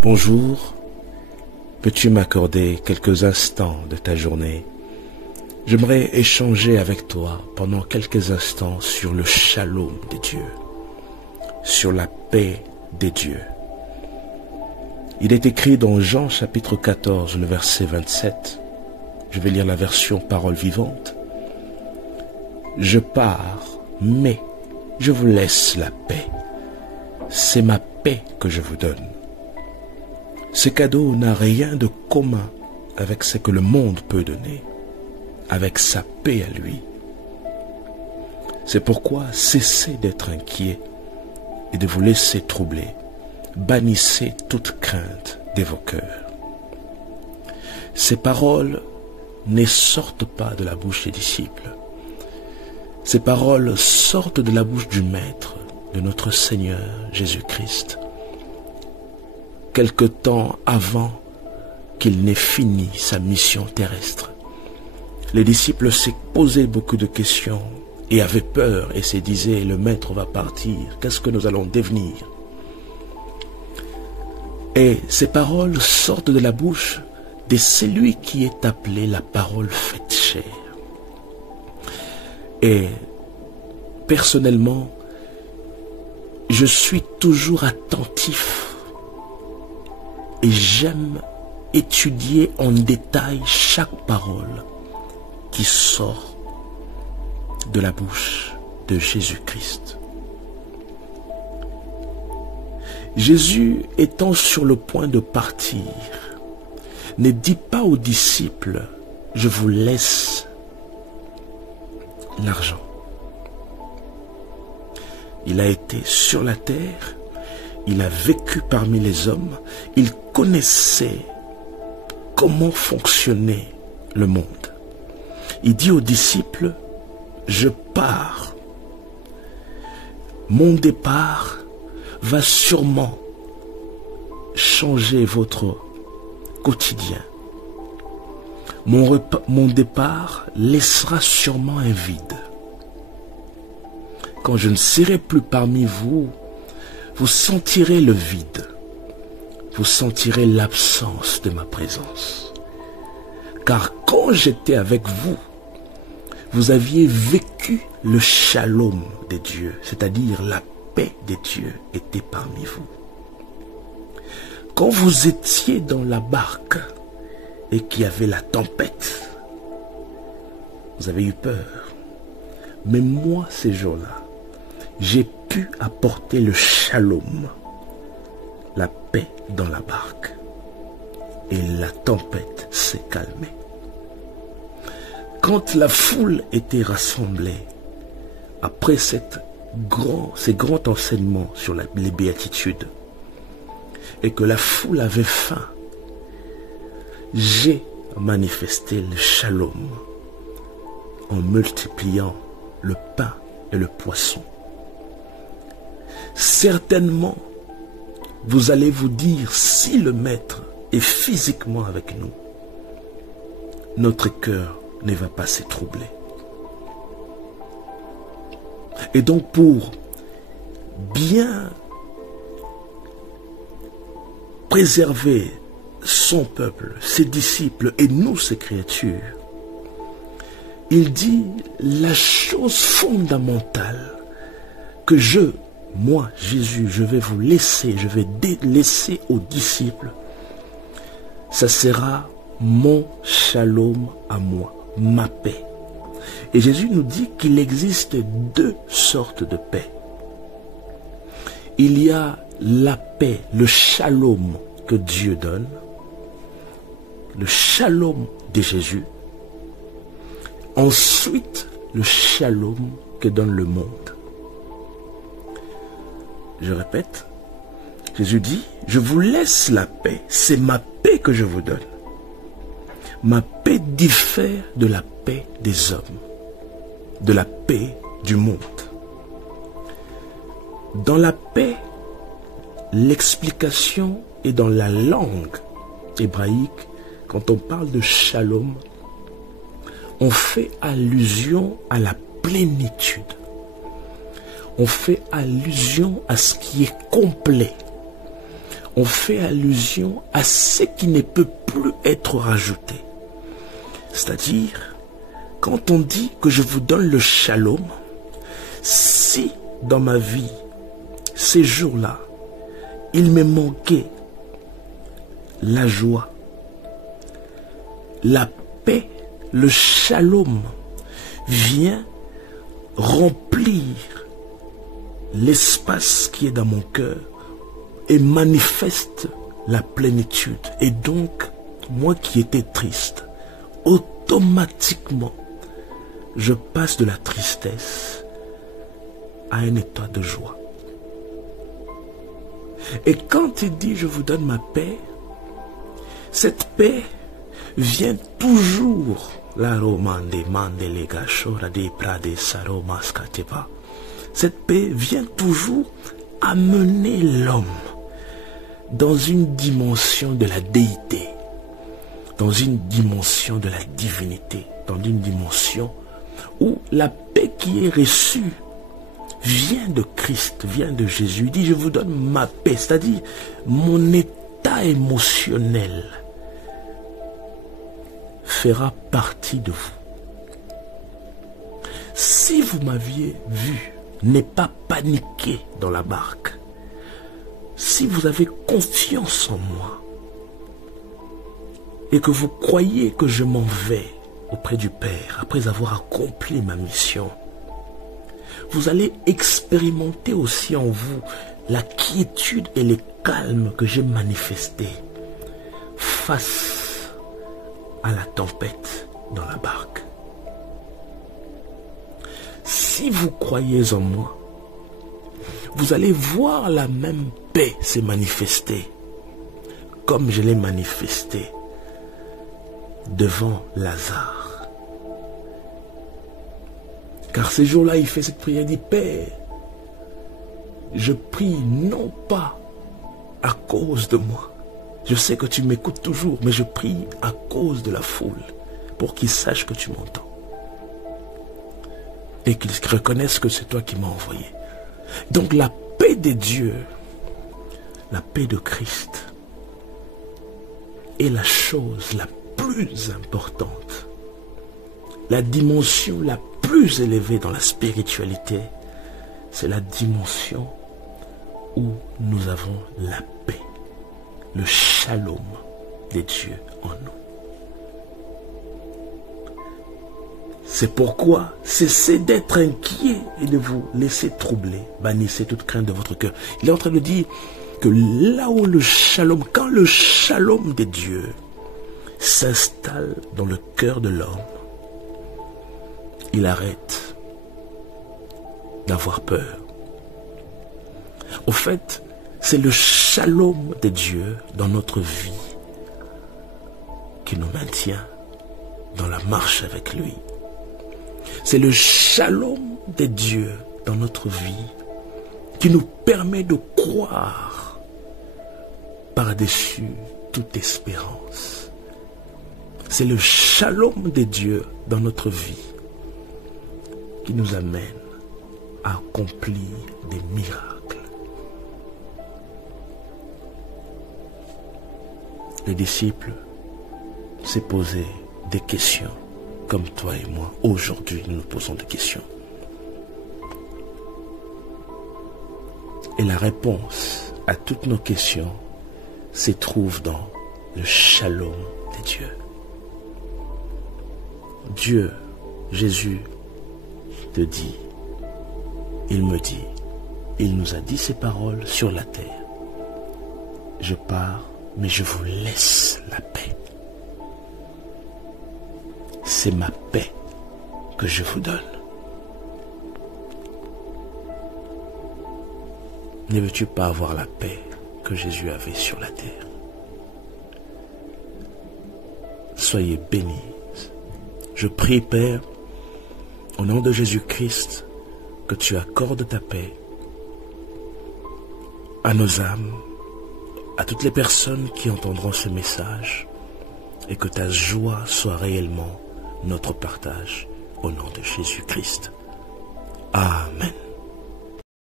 Bonjour, peux-tu m'accorder quelques instants de ta journée? J'aimerais échanger avec toi pendant quelques instants sur le shalom des dieux, sur la paix des dieux. Il est écrit dans Jean chapitre 14, le verset 27. Je vais lire la version parole vivante. Je pars, mais je vous laisse la paix. C'est ma paix que je vous donne. Ce cadeau n'a rien de commun avec ce que le monde peut donner, avec sa paix à lui. C'est pourquoi cessez d'être inquiets et de vous laisser troubler. Bannissez toute crainte de vos cœurs. Ces paroles ne sortent pas de la bouche des disciples. Ces paroles sortent de la bouche du Maître, de notre Seigneur Jésus-Christ. Quelque temps avant qu'il n'ait fini sa mission terrestre, les disciples se posaient beaucoup de questions et avaient peur et se disaient, le Maître va partir, qu'est-ce que nous allons devenir? Et ces paroles sortent de la bouche de celui qui est appelé la parole faite chair. Et personnellement, je suis toujours attentif et j'aime étudier en détail chaque parole qui sort de la bouche de Jésus-Christ. Jésus étant sur le point de partir, ne dit pas aux disciples, je vous laisse l'argent. Il a été sur la terre, il a vécu parmi les hommes, il connaissait comment fonctionnait le monde. Il dit aux disciples, je pars. Mon départ va sûrement changer votre quotidien. Mon départ laissera sûrement un vide. Quand je ne serai plus parmi vous, vous sentirez le vide. Vous sentirez l'absence de ma présence. Car quand j'étais avec vous, vous aviez vécu le shalom des dieux, c'est-à-dire la paix des dieux était parmi vous. Quand vous étiez dans la barque et qu'il y avait la tempête, vous avez eu peur. Mais moi, ces jours-là, j'ai pu apporter le shalom, la paix dans la barque. Et la tempête s'est calmée. Quand la foule était rassemblée, après ces grands enseignements sur les béatitudes, et que la foule avait faim, j'ai manifesté le shalom en multipliant le pain et le poisson. Certainement, vous allez vous dire, si le Maître est physiquement avec nous, notre cœur ne va pas se troubler. Et donc pour bien préserver son peuple, ses disciples et nous, ses créatures, il dit la chose fondamentale que moi, Jésus, je vais vous laisser, je vais laisser aux disciples, ça sera mon shalom à moi, ma paix. Et Jésus nous dit qu'il existe deux sortes de paix. Il y a la paix, le shalom que Dieu donne, le shalom de Jésus. Ensuite, le shalom que donne le monde. Je répète, Jésus dit, je vous laisse la paix, c'est ma paix que je vous donne. Ma paix diffère de la paix des hommes, de la paix du monde. Dans la paix, l'explication est dans la langue hébraïque. Quand on parle de shalom, on fait allusion à la plénitude. On fait allusion à ce qui est complet. on fait allusion à ce qui ne peut plus être rajouté. C'est-à-dire, quand on dit que je vous donne le shalom, si dans ma vie, ces jours-là, il me manquait la joie, la paix, le shalom vient remplir l'espace qui est dans mon cœur et manifeste la plénitude. Et donc, moi qui étais triste, automatiquement, je passe de la tristesse à un état de joie. Et quand il dit « je vous donne ma paix », cette paix vient toujours. Cette paix vient toujours amener l'homme dans une dimension de la déité, dans une dimension de la divinité, dans une dimension où la paix qui est reçue vient de Christ, vient de Jésus. Il dit, je vous donne ma paix, c'est-à-dire mon état émotionnel fera partie de vous. Si vous m'aviez vu ne pas paniquer dans la barque, si vous avez confiance en moi et que vous croyez que je m'en vais auprès du Père après avoir accompli ma mission, vous allez expérimenter aussi en vous la quiétude et le calme que j'ai manifesté face à la tempête dans la barque. Si vous croyez en moi, vous allez voir la même paix se manifester comme je l'ai manifesté devant Lazare. Car ces jours-là, il fait cette prière, il dit, Père, je prie non pas à cause de moi. Je sais que tu m'écoutes toujours, mais je prie à cause de la foule, pour qu'ils sachent que tu m'entends. Et qu'ils reconnaissent que c'est toi qui m'as envoyé. Donc la paix de Dieu, la paix de Christ, est la chose la plus importante. La dimension la plus élevée dans la spiritualité, c'est la dimension où nous avons la paix, le shalom de Dieu en nous. C'est pourquoi cessez d'être inquiet et de vous laisser troubler. Bannissez toute crainte de votre cœur. Il est en train de dire que là où le shalom, quand le shalom de Dieu s'installe dans le cœur de l'homme, il arrête d'avoir peur. Au fait, c'est le shalom de Dieu dans notre vie qui nous maintient dans la marche avec lui. C'est le shalom de Dieu dans notre vie qui nous permet de croire par-dessus toute espérance. C'est le shalom de Dieu dans notre vie qui nous amène à accomplir des miracles. Le disciple s'est posé des questions. Comme toi et moi, aujourd'hui, nous nous posons des questions. Et la réponse à toutes nos questions se trouve dans le shalom de Dieu. Dieu, Jésus, te dit, il me dit, il nous a dit ces paroles sur la terre. Je pars, mais je vous laisse la paix. C'est ma paix que je vous donne. Ne veux-tu pas avoir la paix que Jésus avait sur la terre? Soyez bénis. Je prie, Père, au nom de Jésus-Christ, que tu accordes ta paix à nos âmes, à toutes les personnes qui entendront ce message, et que ta joie soit réellement notre partage au nom de Jésus-Christ. Amen.